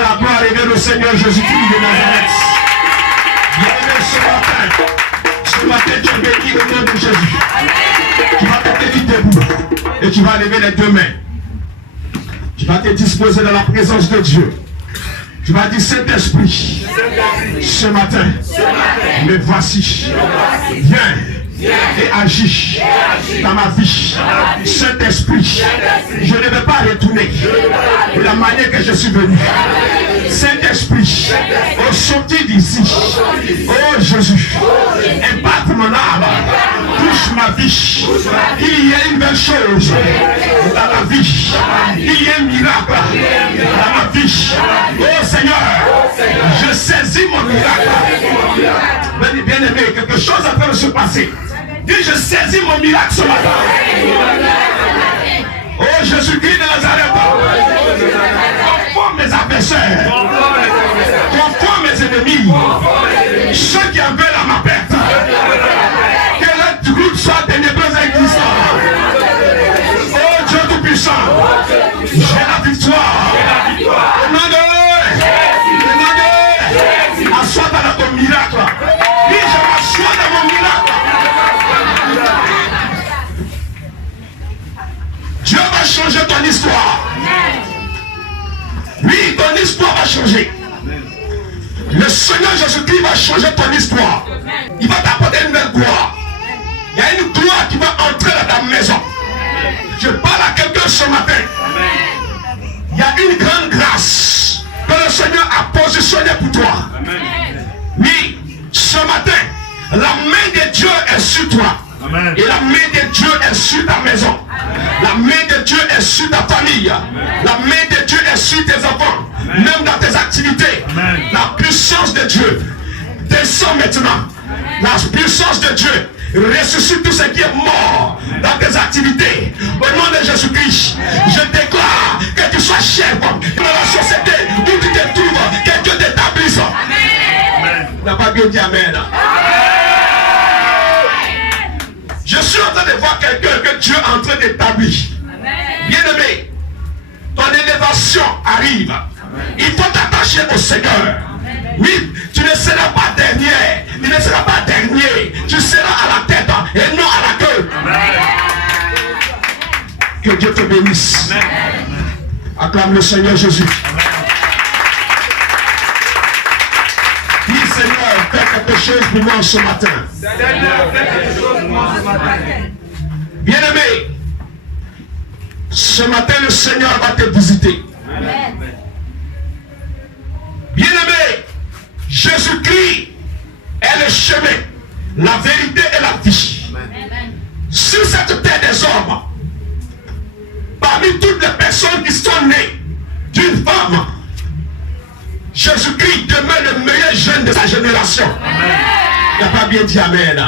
la gloire revienne au Seigneur Jésus-Christ de Nazareth. Bien-aimé, ce matin tu es béni au nom de Jésus. Tu vas te tenir debout et tu vas lever les deux mains. Tu vas te disposer dans la présence de Dieu. Tu vas dire, Saint-Esprit, ce matin, me voici. Viens et agis dans ma vie. Saint-Esprit, je ne vais pas retourner de la manière que je suis venu. Saint-Esprit, au sortir d'ici, oh Jésus, impacte mon âme, touche ma vie. Il y a une belle chose dans ma vie. Il y a un miracle dans ma vie. Oh Seigneur, je saisis mon miracle. Bien aimé, quelque chose est en train de se passer. Dis, je saisis mon miracle ce matin. Oh Jésus-Christ de Nazareth, conforme mes adversaires, conforme mes ennemis, ceux qui en veulent à ma perte, que leur route soit ténébreuse et glissante. Oh Dieu Tout-Puissant, j'ai la victoire. Assois dans ton miracle. Dis, je m'assois dans mon miracle. Dieu va changer ton histoire. Oui, ton histoire va changer. Le Seigneur Jésus-Christ va changer ton histoire. Il va t'apporter une nouvelle gloire. Il y a une gloire qui va entrer dans ta maison. Je parle à quelqu'un ce matin. Il y a une grande grâce que le Seigneur a positionnée pour toi. Oui, ce matin, la main de Dieu est sur toi. Amen. Et la main de Dieu est sur ta maison. La main de Dieu est sur ta famille. La main de Dieu est sur tes enfants. Même dans tes activités. La puissance de Dieu descend maintenant. La puissance de Dieu ressuscite tout ce qui est mort dans tes activités. Au nom de Jésus-Christ, je déclare que tu sois chef dans la société où tu te trouves, que Dieu t'établisse. Tu n'as pas bien dit amen. Je suis en train de voir quelqu'un que Dieu est en train d'établir. Bien-aimé, ton élévation arrive. Il faut t'attacher au Seigneur. Oui, tu ne seras pas dernier. Tu ne seras pas dernier. Tu seras à la tête et non à la queue. Que Dieu te bénisse. Acclame le Seigneur Jésus. Dis, Seigneur, fais quelque chose pour moi ce matin. Bien-aimé, ce matin le Seigneur va te visiter. Bien-aimé, Jésus-Christ est le chemin, la vérité et la vie. Sur cette terre des hommes, parmi toutes les personnes qui sont nées d'une femme, Jésus-Christ demeure le meilleur jeune de sa génération. Il n'a pas bien dit amen.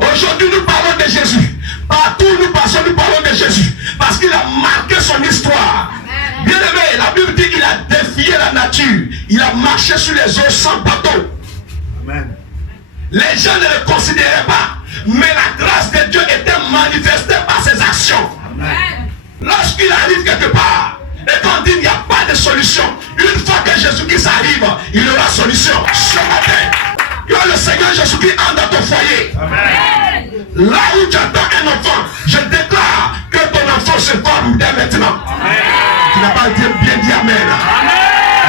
Aujourd'hui nous parlons de Jésus. Partout où nous passons, nous parlons de Jésus. Parce qu'il a marqué son histoire. Bien aimé, la Bible dit qu'il a défié la nature. Il a marché sur les eaux sans bateau. Amen. Les gens ne le considéraient pas. Mais la grâce de Dieu était manifestée par ses actions. Lorsqu'il arrive quelque part, et qu'on dit qu'il n'y a pas de solution, une fois que Jésus-Christ arrive, il y aura solution. Ce matin, quand le Seigneur Jésus-Christ entre dans ton foyer, amen, là où tu attends un enfant, je déclare que ton enfant se forme dès maintenant. Amen. Tu n'as pas bien dit amen. Amen.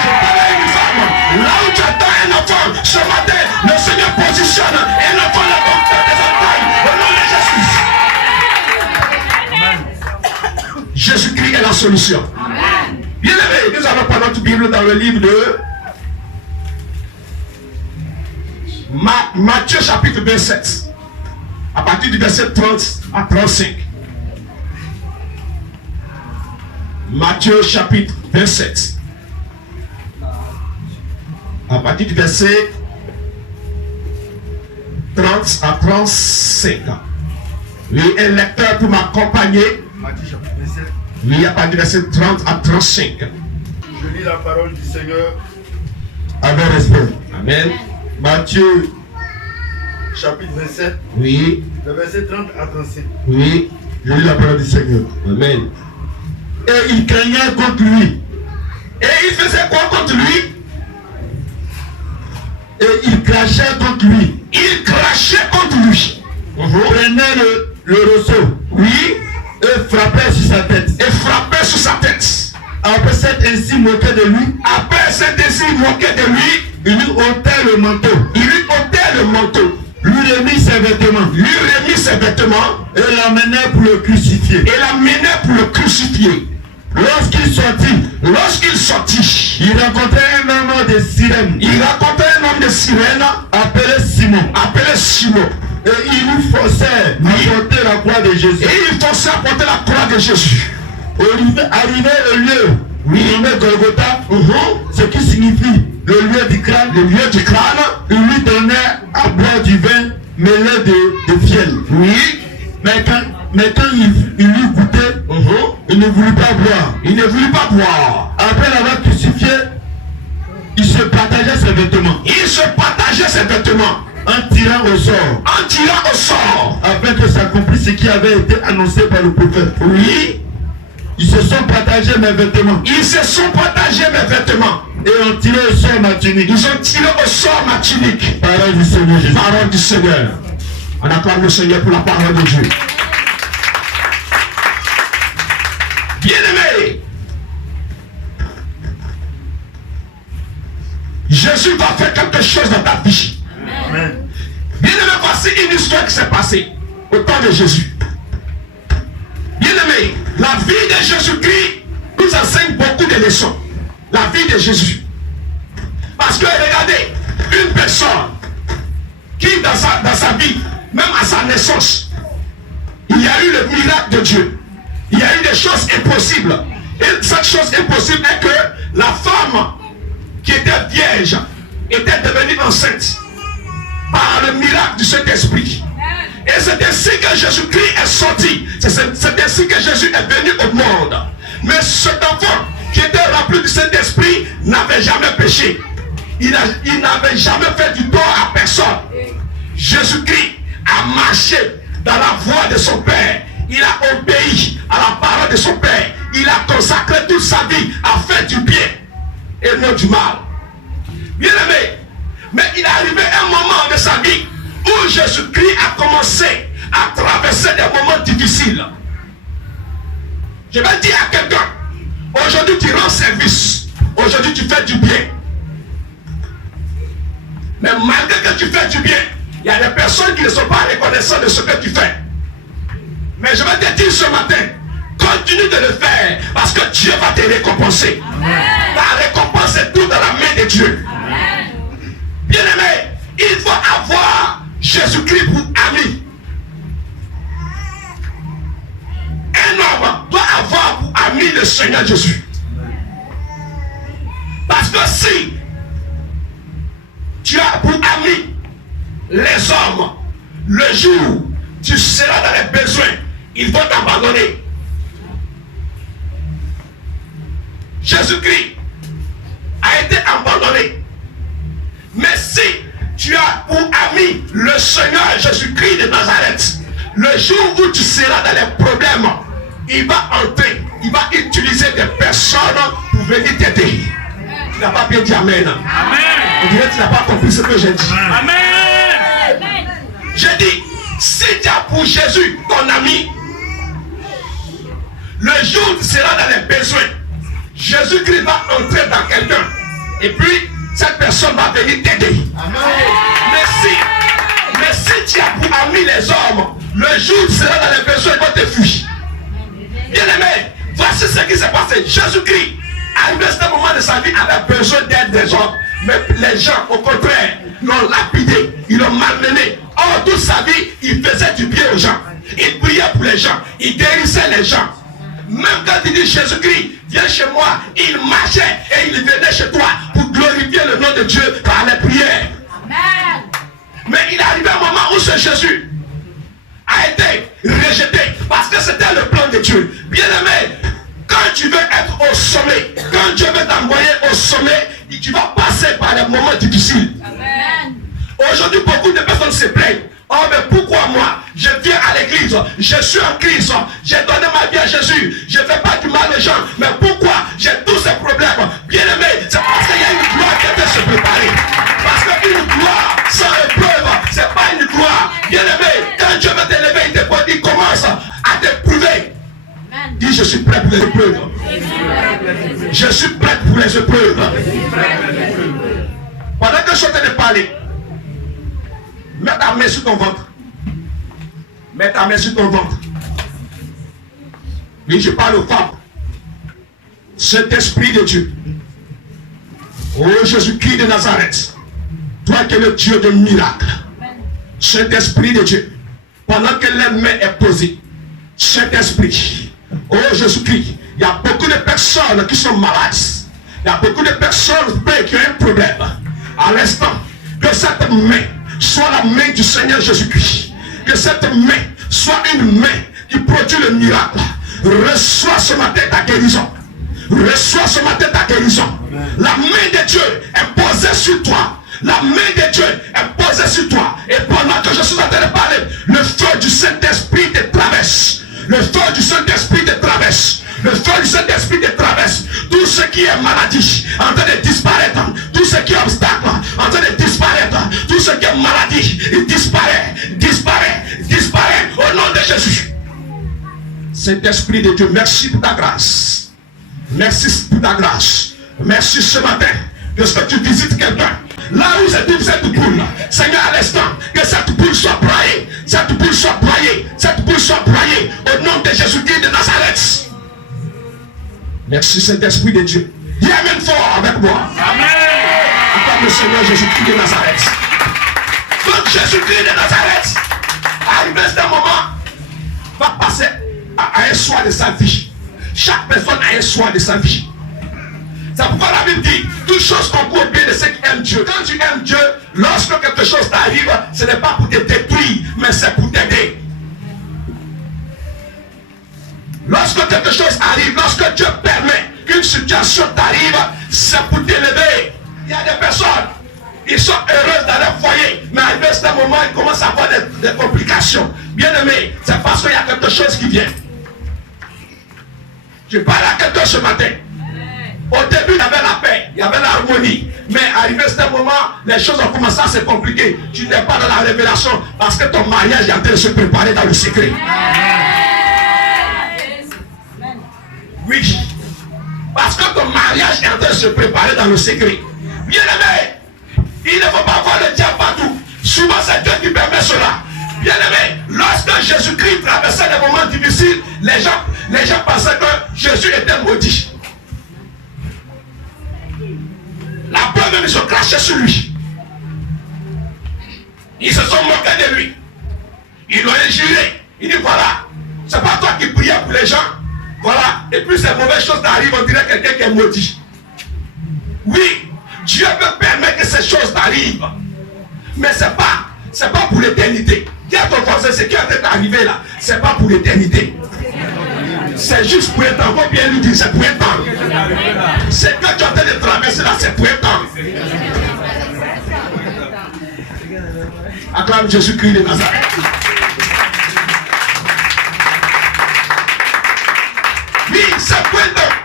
Je parle à une femme, là où tu attends un enfant, ce matin, le Seigneur positionne un enfant là dans tes entrailles, au nom de Jésus. Amen. Jésus-Christ est la solution. Amen. Bien aimé, nous allons prendre notre Bible dans le livre de Matthieu chapitre 27, à partir du verset 30 à 35. Matthieu chapitre 27, à partir du verset 30 à 35. Oui, un lecteur pour m'accompagner. Matthieu chapitre 27. Oui, à partir du verset 30 à 35. Je lis la parole du Seigneur avec respect. Amen. Matthieu chapitre 27. Oui. Le verset 30 à 35. Oui. Je lis la parole du Seigneur. Amen. Et il craignait contre lui. Et il faisait quoi contre lui? Et il crachait contre lui. Il crachait contre lui. Prenait le roseau. Oui. Et frappait sur sa tête. Et frappait sur sa tête. Après s'être ainsi moqué de lui. Après s'être ainsi moqué de lui. Il lui ôtait le manteau. Il lui ôtait le manteau. Lui remit ses vêtements. Lui remit ses vêtements. Et l'amenait pour le crucifier. Et l'amenait pour le crucifier. Lorsqu'il sortit, il rencontrait un homme de Cyrène. Il rencontrait un homme de Cyrène appelé Simon. Et il lui forçait à porter la croix de Jésus. Et il forçait à porter la croix de Jésus. Arrivé au lieu nommé Golgotha, ce qui signifie le lieu du crâne, il lui donnait à boire du vin mêlé de fiel. Oui. Mais quand il lui goûtait, il ne voulut pas boire. Après l'avoir crucifié, il se partageait ses vêtements. En tirant au sort. Afin que s'accomplisse ce qui avait été annoncé par le prophète. Oui. Ils se sont partagés mes vêtements. Et ont tiré au sort ma tunique. Parole du Seigneur Jésus. Parole du Seigneur. On acclame le Seigneur pour la parole de Dieu. Bien-aimé, Jésus va faire quelque chose dans ta vie. Amen. Bien-aimé, voici une histoire qui s'est passée au temps de Jésus. Bien-aimé, la vie de Jésus-Christ nous enseigne beaucoup de leçons. La vie de Jésus. Parce que regardez, une personne qui dans sa vie, même à sa naissance, il y a eu le miracle de Dieu. Il y a eu des choses impossibles. Et cette chose impossible est que la femme qui était vierge était devenue enceinte par le miracle du Saint-Esprit. Et c'est ainsi que Jésus-Christ est sorti. C'est ainsi que Jésus est venu au monde. Mais cet enfant qui était rempli du Saint-Esprit n'avait jamais péché. Il n'avait jamais fait du tort à personne. Jésus-Christ a marché dans la voie de son Père. Il a obéi à la parole de son Père. Il a consacré toute sa vie à faire du bien et non du mal. Bien aimé, mais il est arrivé un moment de sa vie où Jésus-Christ a commencé à traverser des moments difficiles. Je vais dire à quelqu'un, aujourd'hui tu rends service, aujourd'hui tu fais du bien. Mais malgré que tu fais du bien, il y a des personnes qui ne sont pas reconnaissantes de ce que tu fais. Mais je vais te dire ce matin, continue de le faire parce que Dieu va te récompenser. Amen. La récompense est tout dans la main de Dieu. Amen. Bien aimé, il faut avoir Jésus-Christ pour ami. Un homme doit avoir pour ami le Seigneur Jésus. Parce que si tu as pour ami les hommes, le jour où tu seras dans les besoins, ils vont t'abandonner. Jésus-Christ a été abandonné. Mais si tu as pour ami le Seigneur Jésus-Christ de Nazareth, le jour où tu seras dans les problèmes, il va entrer, il va utiliser des personnes pour venir t'aider. Tu n'as pas bien dit Amen. Amen. On dirait que tu n'as pas compris ce que j'ai dit. Amen. J'ai dit, si tu as pour Jésus ton ami, le jour où tu seras dans les besoins, Jésus-Christ va entrer dans quelqu'un. Et puis, cette personne va venir t'aider. Mais si tu as pour ami les hommes, le jour où tu seras dans les besoins, ils vont te fuir. Bien aimé, voici ce qui s'est passé. Jésus-Christ, arrivé à ce moment de sa vie, avait besoin d'aide des hommes. Mais les gens, au contraire, l'ont lapidé, ils l'ont malmené. Or, toute sa vie, il faisait du bien aux gens. Il priait pour les gens, il guérissait les gens. Même quand il dit Jésus-Christ, viens chez moi, il marchait et il venait chez toi pour glorifier le nom de Dieu par les prières. Amen. Mais il est arrivé un moment où ce Jésus a été rejeté parce que c'était le plan de Dieu. Bien aimé, quand tu veux être au sommet, quand Dieu veut t'envoyer au sommet, tu vas passer par des moments difficiles. Amen. Aujourd'hui, beaucoup de personnes se plaignent. Oh, mais pourquoi moi? Je viens à l'église, je suis en Christ, j'ai donné ma vie à Jésus, je ne fais pas du mal aux gens, mais pourquoi j'ai tous ces problèmes? Bien je suis prêt pour les épreuves. Je suis prêt pour les épreuves. Pendant que je suis en train de parler, mets ta main sur ton ventre. Mets ta main sur ton ventre. Oui, je parle aux femmes. Cet esprit de Dieu. Oh Jésus-Christ de Nazareth. Toi qui es le Dieu de miracles. Cet esprit de Dieu. Pendant que la main est posée. Cet esprit. Oh Jésus-Christ. Il y a beaucoup de personnes qui sont malades. Il y a beaucoup de personnes qui ont un problème. À l'instant, que cette main soit la main du Seigneur Jésus-Christ. Que cette main soit une main qui produit le miracle. Reçois ce matin ta guérison. Reçois ce matin ta guérison. La main de Dieu est posée sur toi. La main de Dieu est posée sur toi. Et pendant que je suis en train de parler, le feu du Saint-Esprit te traverse. Le feu du Saint-Esprit te traverse. Le feu du Saint-Esprit te traverse. Tout ce qui est maladie en train de disparaître. Tout ce qui est obstacle en train de disparaître. Tout ce qui est maladie, il disparaît, disparaît, disparaît au nom de Jésus. Saint-Esprit de Dieu, merci pour ta grâce. Merci pour ta grâce. Merci ce matin de ce que tu visites quelqu'un. Là où se trouve cette boule, Seigneur, à l'instant, que cette boule soit broyée. Cette boule soit broyée. Cette boule soit broyée au nom de Jésus-Christ de Nazareth. Merci Saint-Esprit de Dieu. Dis amen fort avec moi. Amen. Acclame le Seigneur Jésus-Christ de Nazareth. Donc Jésus-Christ de Nazareth, arrivé à ce moment, va passer à un soin de sa vie. Chaque personne a un soin de sa vie. C'est pourquoi la Bible dit, toute chose concourt bien de ceux qui aiment Dieu. Quand tu aimes Dieu, lorsque quelque chose t'arrive, ce n'est pas pour te détruire, mais c'est pour t'aider. Lorsque quelque chose arrive, lorsque Dieu permet qu'une situation t'arrive, c'est pour t'élever. Il y a des personnes, ils sont heureuses dans leur foyer, mais arrivé à ce moment, ils commencent à avoir des complications. Bien aimé, c'est parce qu'il y a quelque chose qui vient. Je parle à quelqu'un ce matin. Au début, il y avait la paix, il y avait l'harmonie. Mais arrivé à ce moment, les choses ont commencé à se compliquer. Tu n'es pas dans la révélation parce que ton mariage est en train de se préparer dans le secret. Oui. Parce que ton mariage est en train de se préparer dans le secret. Bien aimé, il ne faut pas voir le diable partout. Souvent, c'est Dieu qui permet cela. Bien aimé, lorsque Jésus-Christ traversait des moments difficiles, les gens pensaient que Jésus était maudit. La preuve, ils se crachaient sur lui. Ils se sont moqués de lui. Ils l'ont injuré. Il dit voilà, c'est pas toi qui priais pour les gens. Voilà, et puis ces mauvaises choses t'arrivent, on dirait quelqu'un qui est maudit. Oui, Dieu peut permettre que ces choses t'arrivent. Mais c'est pas pour l'éternité. Dis à ton voisin, ce qui est en train d'arriver là, c'est pas pour l'éternité. C'est juste pour un temps. Faut bien lui dire, c'est pour un temps. C'est que tu es en train de traverser là, c'est pour un temps. Acclame Jésus-Christ de Nazareth. Oui, c'est pour un temps.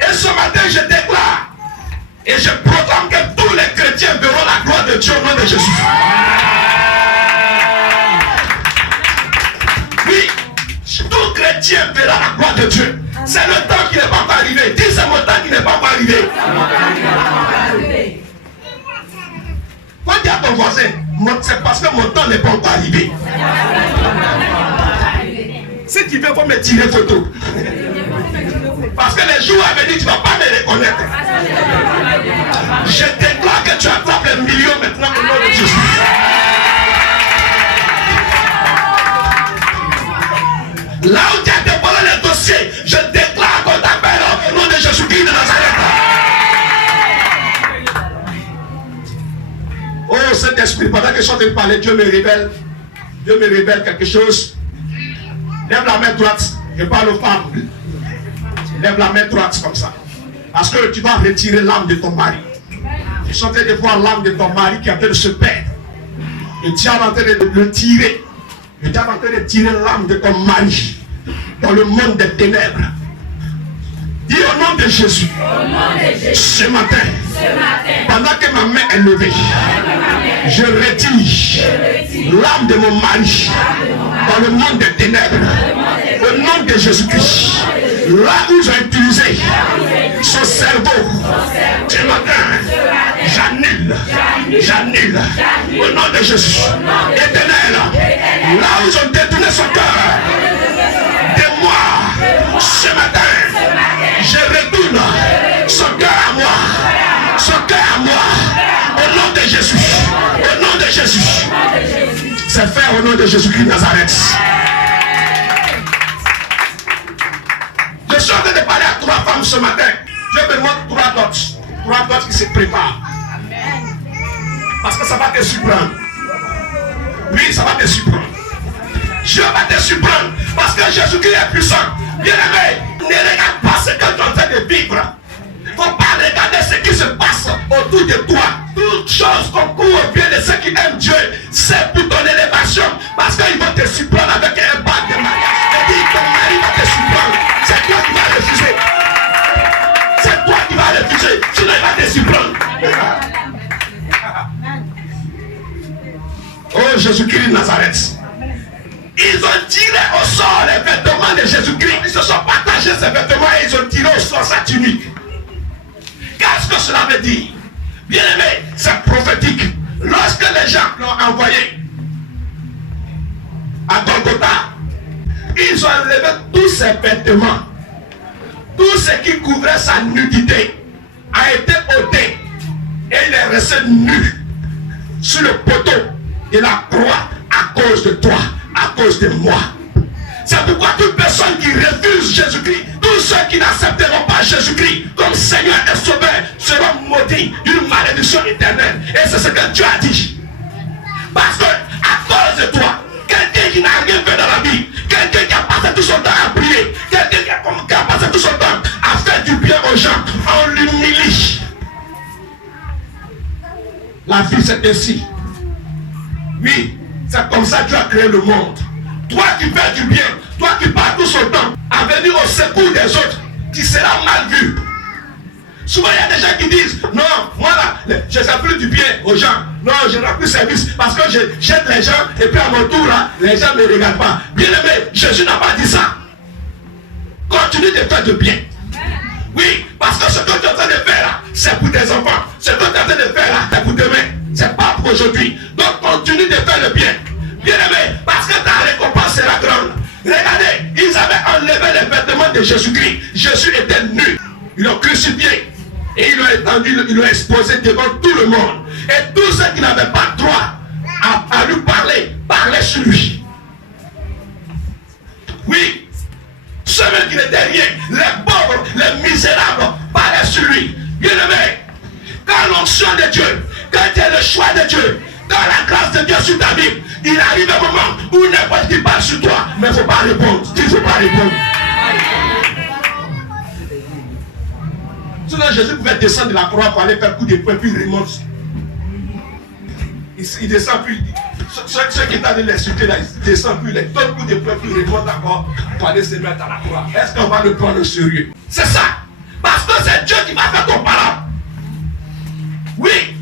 Et ce matin, je déclare et je proclame que tous les chrétiens verront la gloire de Dieu au nom de Jésus. Oui. Tout chrétien verra la gloire de Dieu. C'est le temps qui n'est pas encore arrivé. Dis c'est mon temps qui n'est pas encore arrivé. Faut dire à ton voisin, c'est parce que mon temps n'est pas encore arrivé. Si tu veux, faut me tirer photo. Parce que les jours à venir, tu ne vas pas me reconnaître. Je déclare que tu attrapes les millions maintenant au nom de Jésus. Là où tu as dévoilé les dossiers, je déclare qu'on t'appelle au nom de Jésus-Christ de Nazareth. Oh Saint-Esprit, pendant que je suis en train de parler, Dieu me révèle quelque chose. Lève la main droite, je parle aux femmes. Lève la main droite comme ça. Parce que tu vas retirer l'âme de ton mari. Je suis en train de voir l'âme de ton mari qui est en train de se perdre. Et tu es en train de le tirer. Le diable est en train de tirer l'âme de ton mari dans le monde des ténèbres. Dis au nom de Jésus. Ce matin, pendant que ma main est levée, je retire l'âme de mon mari dans le monde des ténèbres. Au nom de Jésus-Christ. Là où j'ai utilisé son cerveau, ce matin, j'annule. Au nom de Jésus. Éternel, là où ils ont détourné son cœur de moi, ce matin, je retourne son cœur à moi. Son cœur à moi. Au nom de Jésus. Au nom de Jésus. C'est fait au nom de Jésus-Christ de Nazareth. Je suis en train de parler à 3 femmes ce matin. Je me montre 3 dots. 3 dots qui se préparent. Parce que ça va te surprendre. Oui, ça va te surprendre. Dieu va te surprendre. Parce que Jésus-Christ est puissant. Bien aimé, ne regarde pas ce que tu es en train de vivre. Il ne faut pas regarder ce qui se passe autour de toi. Toute chose concourt au bien de ceux qui aiment Dieu. C'est pour ton élévation. Parce qu'il va te surprendre avec un bac de mariage. Et dit ton mari va te surprendre. C'est toi qui vas refuser. C'est toi qui vas refuser. Sinon il va te surprendre. Oh Jésus-Christ de Nazareth. Ils ont tiré au sort les vêtements de Jésus-Christ. Ils se sont partagés ces vêtements et ils ont tiré au sort sa tunique. Qu'est-ce que cela veut dire? Bien aimé, c'est prophétique. Lorsque les gens l'ont envoyé à Golgotha, ils ont enlevé tous ses vêtements. Tout ce qui couvrait sa nudité a été ôté. Et il est resté nu sur le poteau de la croix à cause de toi, à cause de moi. C'est pourquoi toute personne qui refuse Jésus-Christ, tous ceux qui n'accepteront pas Jésus-Christ comme Seigneur et Sauveur seront maudits d'une malédiction éternelle. Et c'est ce que Dieu a dit. Parce que à cause de toi, quelqu'un qui n'a rien fait dans la vie, quelqu'un qui a passé tout son temps à prier, quelqu'un qui a passé tout son temps à faire du bien aux gens, on l'humilie. La vie c'est ainsi. Oui, c'est comme ça que Dieu a créé le monde. Toi qui fais du bien, toi qui passes tout son temps à venir au secours des autres, tu seras mal vu. Souvent il y a des gens qui disent, non, moi là, je ne fais plus du bien aux gens. Non, je n'ai plus service parce que j'aide les gens et puis à mon tour là, les gens ne me regardent pas. Bien aimé, Jésus n'a pas dit ça. Continue de faire du bien. Oui, parce que ce que tu es en train de faire là, c'est pour tes enfants. Ce que tu es en train de faire là, c'est pour demain. C'est pas pour aujourd'hui. Donc continue de faire le bien. Bien aimé, parce que ta récompense sera grande. Regardez, ils avaient enlevé les vêtements de Jésus-Christ. Jésus était nu. Ils l'ont crucifié. Et ils l'ont étendu, ils l'ont exposé devant tout le monde. Et tous ceux qui n'avaient pas droit à lui parler, parlaient sur lui. Oui, ceux qui n'étaient rien, les pauvres, les misérables, parlaient sur lui. Bien aimé, quand l'onction de Dieu, quand il y a le choix de Dieu, quand la grâce de Dieu sur ta vie, il arrive un moment où n'importe qui parle sur toi, mais il ne faut pas répondre. Il ne faut pas répondre. Sinon Jésus pouvait descendre de la croix pour aller faire coup de poing, puis il remonte. Il descend, puis ceux qui étaient allés l'insulter là, il descend, puis il donne coup de poing, puis il remonte encore pour aller se mettre à la croix. Est-ce qu'on va le prendre au sérieux? C'est ça. Parce que c'est Dieu qui va faire ton parole. Oui.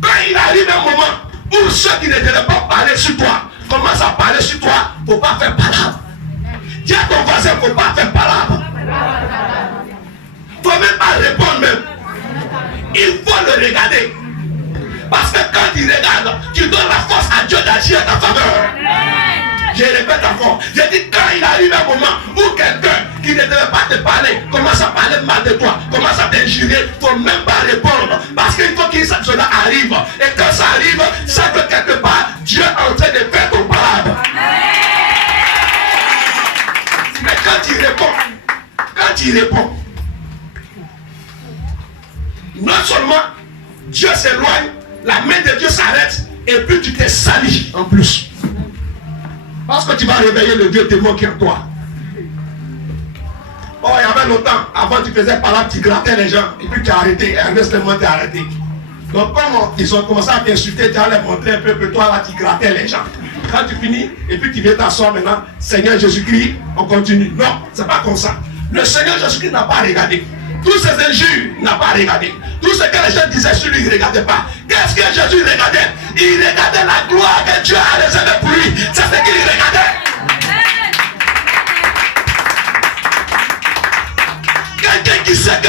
Quand il arrive un moment où ceux qui ne devaient pas parler sur toi commencent à parler sur toi, il ne faut pas faire palabre. Dis à ton voisin, il ne faut pas faire palabre. Il ne faut même pas répondre même. Il faut le regarder. Parce que quand il regarde, tu donnes la force à Dieu d'agir à ta faveur. Je répète encore. Je dis quand il arrive un moment où quelqu'un qui ne devait pas te parler commence à parler mal de toi, commence à t'injurer, il ne faut même pas répondre. Parce qu'il faut que cela arrive. Et quand ça arrive, ça que quelque part, Dieu est en train de faire ton parade. Mais quand il répond, non seulement Dieu s'éloigne, la main de Dieu s'arrête, et puis tu t'es sali en plus. Parce que tu vas réveiller le vieux démon qui est en toi. Oh, il y avait longtemps, avant tu faisais par là, tu grattais les gens, et puis tu as arrêté, et inversement tu as arrêté. Donc comme ils ont commencé à t'insulter, tu as les montrer un peu que toi là, tu grattais les gens. Quand tu finis, et puis tu viens t'asseoir maintenant, Seigneur Jésus-Christ, on continue. Non, c'est pas comme ça. Le Seigneur Jésus-Christ n'a pas regardé. Tous ces injures, il n'a pas regardé. Tout ce que les gens disaient sur lui, il ne regardait pas. Qu'est-ce que Jésus regardait? Il regardait la gloire que Dieu a réservée pour lui. C'est ce qu'il regardait. Quelqu'un qui sait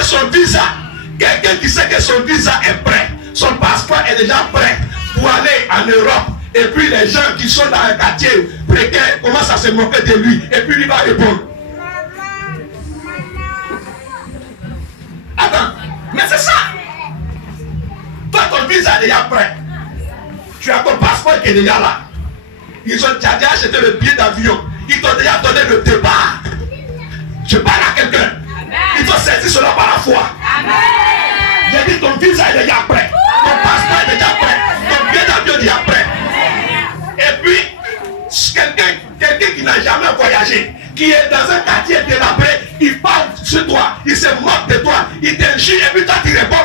que son visa est prêt, son passeport est déjà prêt pour aller en Europe. Et puis les gens qui sont dans un quartier précaire commencent à se moquer de lui. Et puis lui va répondre. Attends, mais c'est ça. Toi, ton visa est déjà prêt. Tu as ton passeport qui est déjà là. Ils ont déjà acheté le billet d'avion. Ils t'ont déjà donné le départ. Je parle à quelqu'un. Il faut saisir cela par la foi. J'ai dit ton visa est déjà prêt. Ton passeport est déjà prêt. Ton billet d'avion est déjà prêt. Et puis, quelqu'un qui n'a jamais voyagé, qui est dans un quartier délabré, il parle sur toi, il se moque de toi, il t'injure et puis toi tu réponds.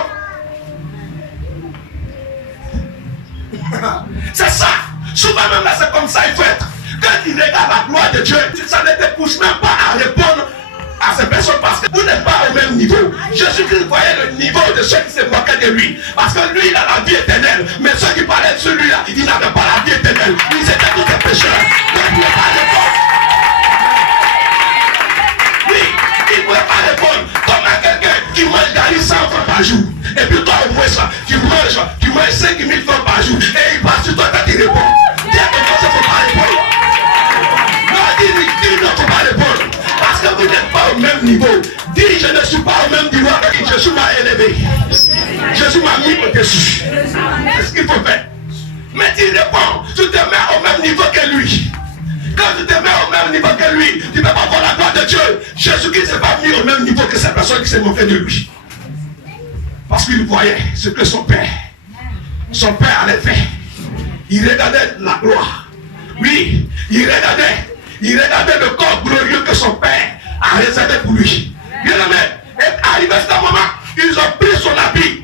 C'est ça. Souvent même là c'est comme ça il faut être. Quand il regarde la gloire de Dieu, ça ne te pousse même pas à répondre à ces personnes parce que vous n'êtes pas au même niveau. Jésus-Christ voyait le niveau de ceux qui se moquaient de lui. Parce que lui, il a la vie éternelle. Mais ceux qui parlaient de celui-là, ils n'avaient pas la vie éternelle. Ils étaient tous des pécheurs. Donc il ne pouvait pas répondre. Oui, il ne pouvait pas répondre. Comme à quelqu'un qui mange garni 100 francs par jour. Et puis toi, au moins ça, tu manges 5 000 francs par jour. Et il passe sur toi, tu réponds. Dis à quelqu'un, il ne faut pas répondre. Non, dis, il ne faut pas répondre. Parce que vous n'êtes pas au même niveau. Dis, je ne suis pas au même niveau. Jésus m'a élevé. Jésus m'a mis au-dessus. C'est ce qu'il faut faire. Mais tu réponds, tu te mets au même niveau que lui. Quand tu te mets au même niveau que lui, tu ne peux pas voir la gloire de Dieu. Jésus-Christ ne s'est pas mis au même niveau que cette personne qui s'est moquée de lui. Parce qu'il voyait ce que son père avait fait. Il regardait la gloire. Oui, il regardait le corps glorieux que son père a réservé pour lui. Bien aimé, et arrivé à ce moment, ils ont pris son habit.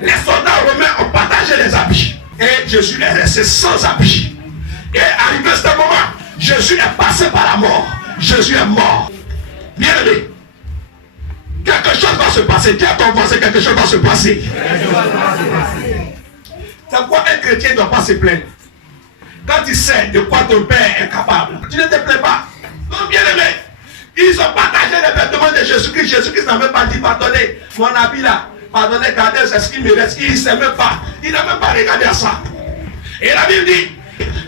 Les soldats romains ont partagé les habits. Et Jésus est resté sans habit. Et arrivé à ce moment, Jésus est passé par la mort. Jésus est mort. Bien aimé, quelque chose va se passer. Dis à ton voisin, quelque chose va se passer. C'est pourquoi un chrétien ne doit pas se plaindre. Quand tu sais de quoi ton père est capable, tu ne te plains pas. Donc bien aimé, ils ont partagé les vêtements de Jésus-Christ. Jésus-Christ n'a même pas dit pardonnez mon habit là. Pardonnez, gardez, c'est ce qu'il me reste. Il ne sait même pas. Il n'a même pas regardé à ça. Et la Bible dit,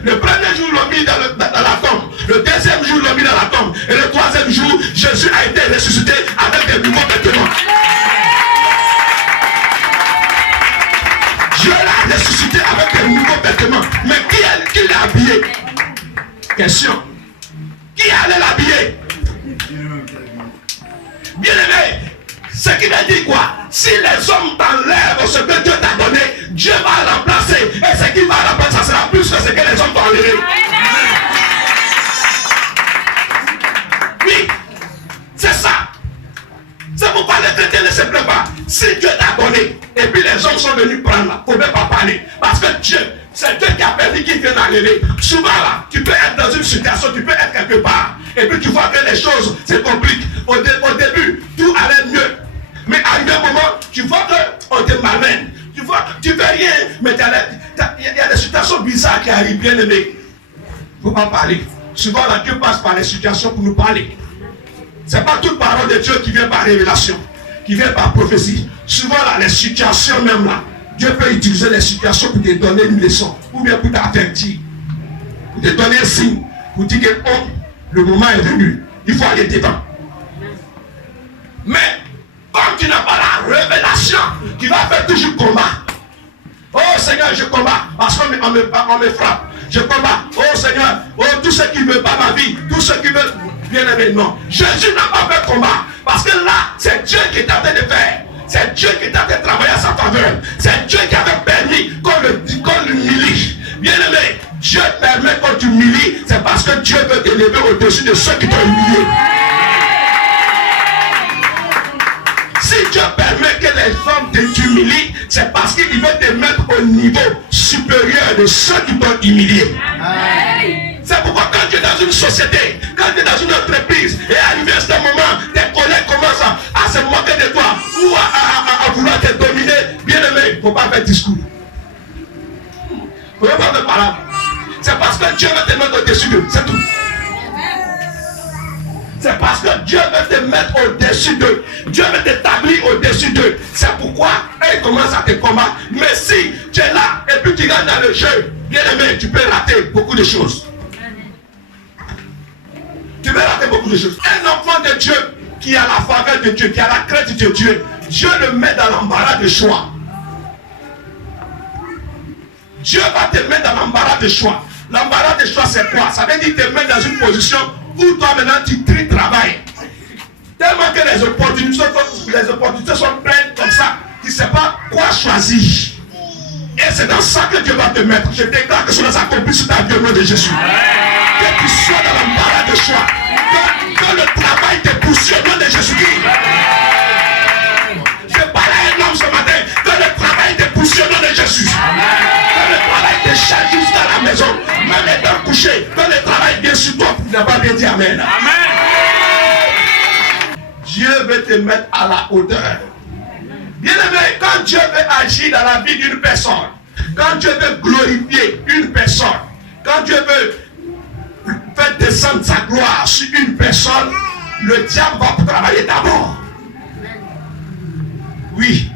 le premier jour, ils l'ont mis dans la tombe. Le deuxième jour, ils l'ont mis dans la tombe. Et le troisième jour, Jésus a été ressuscité avec des nouveaux vêtements. Dieu l'a ressuscité avec des nouveaux vêtements. Mais qui l'a habillé? Question. Qui allait l'habiller? Bien aimé, ce qui veut dire quoi? Si les hommes t'enlèvent ce que Dieu t'a donné, Dieu va remplacer. Et ce qui va remplacer, ça sera plus que ce que les hommes t'ont enlevé. Oui, c'est ça. C'est pourquoi les chrétiens ne se plaignent pas. Si Dieu t'a donné, et puis les hommes sont venus prendre là, il ne faut même pas parler. Parce que Dieu, c'est Dieu qui a permis qu'il vienne enlever. Souvent là, tu peux être dans une situation, tu peux être quelque part. Et puis tu vois que les choses se compliquent. Au début, tout allait mieux. Mais arrivé un moment, tu vois qu'on te malmène. Tu vois, tu ne fais rien. Mais il y a des situations bizarres qui arrivent, bien aimé. Il ne faut pas parler. Souvent là, Dieu passe par les situations pour nous parler. Ce n'est pas toute parole de Dieu qui vient par révélation, qui vient par prophétie. Souvent là, les situations même là, Dieu peut utiliser les situations pour te donner une leçon, ou bien pour t'avertir, pour te donner un signe, pour dire que oh, le moment est venu, il faut aller devant. Mais comme tu n'as pas la révélation, tu vas faire toujours combat. Oh Seigneur, je combats parce qu'on me frappe. Je combats. Oh Seigneur, oh tous ceux qui veulent pas ma vie, tous ceux qui veulent bien aimé, non. Jésus n'a pas fait combat parce que là, c'est Dieu qui est en train de faire. C'est Dieu qui est en train de travailler à sa faveur. C'est Dieu qui avait permis qu'on l'humilie. Bien aimé, Dieu permet qu'on t'humilie, c'est parce que Dieu veut t'élever au-dessus de ceux qui t'ont humilié. Si Dieu permet que les hommes t'humilient, c'est parce qu'il veut te mettre au niveau supérieur de ceux qui t'ont humilié. C'est pourquoi quand tu es dans une société, quand tu es dans une entreprise, et arrivé à ce moment, tes malade. C'est parce que Dieu veut te mettre au-dessus d'eux. C'est tout. C'est parce que Dieu veut te mettre au-dessus d'eux. Dieu veut t'établir au-dessus d'eux. C'est pourquoi ils commencent à te combattre. Mais si tu es là et puis tu rentres dans le jeu, bien aimé, tu peux rater beaucoup de choses. Tu peux rater beaucoup de choses. Un enfant de Dieu qui a la faveur de Dieu, qui a la crainte de Dieu, Dieu le met dans l'embarras de choix. Dieu va te mettre dans l'embarras de choix. L'embarras de choix, c'est quoi? Ça veut dire te mettre dans une position où toi maintenant tu travailles. Tellement que les opportunités sont pleines comme ça, tu ne sais pas quoi choisir. Et c'est dans ça que Dieu va te mettre. Je déclare que cela s'accomplit sur ta vie au nom de Jésus. Que tu sois dans l'embarras de choix. Que le travail te pousse au nom de Jésus-Christ. Je parle à un homme ce matin. Que le travail te pousse au nom de Jésus. Que le travail te charge jusqu'à la maison. Même étant couché. Que le travail vient sur toi. Tu n'as pas bien dit Amen. Amen. Dieu veut te mettre à la hauteur. Bien aimé, quand Dieu veut agir dans la vie d'une personne, quand Dieu veut glorifier une personne, quand Dieu veut faire descendre sa gloire sur une personne, le diable va travailler d'abord. Oui.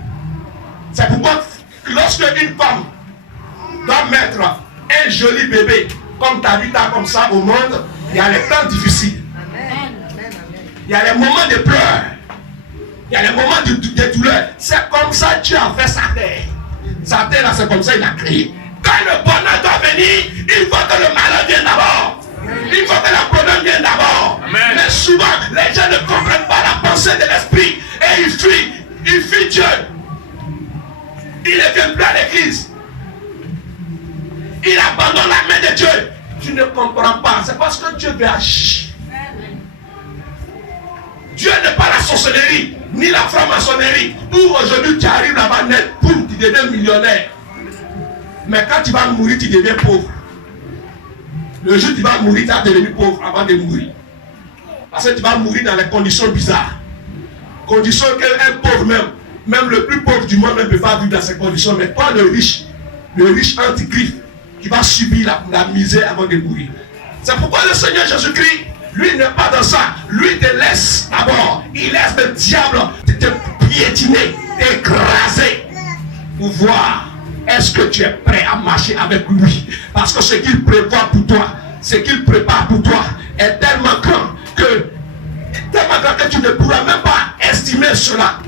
C'est pourquoi lorsque une femme doit mettre un joli bébé comme Tabitha comme ça au monde, il y a les temps difficiles. Il y a les moments de pleurs. Il y a les moments de douleur. C'est comme ça que Dieu a fait sa terre. Sa terre là, c'est comme ça qu'il a créé. Quand le bonheur doit venir, il faut que le malheur vienne d'abord. Il faut que le problème vienne d'abord. Mais souvent, les gens ne comprennent pas la pensée de l'esprit. Et ils fuient Dieu. Ils ne viennent plus à l'église. Ils abandonnent la main de Dieu. Tu ne comprends pas. C'est parce que Dieu veut agir. Dieu n'est pas la sorcellerie, ni la franc-maçonnerie, où aujourd'hui tu arrives là-bas net, boum, tu deviens millionnaire. Mais quand tu vas mourir, tu deviens pauvre. Le jour où tu vas mourir, tu vas devenir pauvre avant de mourir. Parce que tu vas mourir dans les conditions bizarres. Conditions qu'un pauvre même le plus pauvre du monde ne peut pas vivre dans ces conditions. Mais toi, le riche anti-griffe, qui va subir la misère avant de mourir. C'est pourquoi le Seigneur Jésus-Christ, lui n'est pas dans ça. Lui te laisse d'abord. Il laisse le diable te piétiner, t'écraser pour voir est-ce que tu es prêt à marcher avec lui. Parce que ce qu'il prévoit pour toi, ce qu'il prépare pour toi est tellement grand que tu ne pourras même pas estimer cela.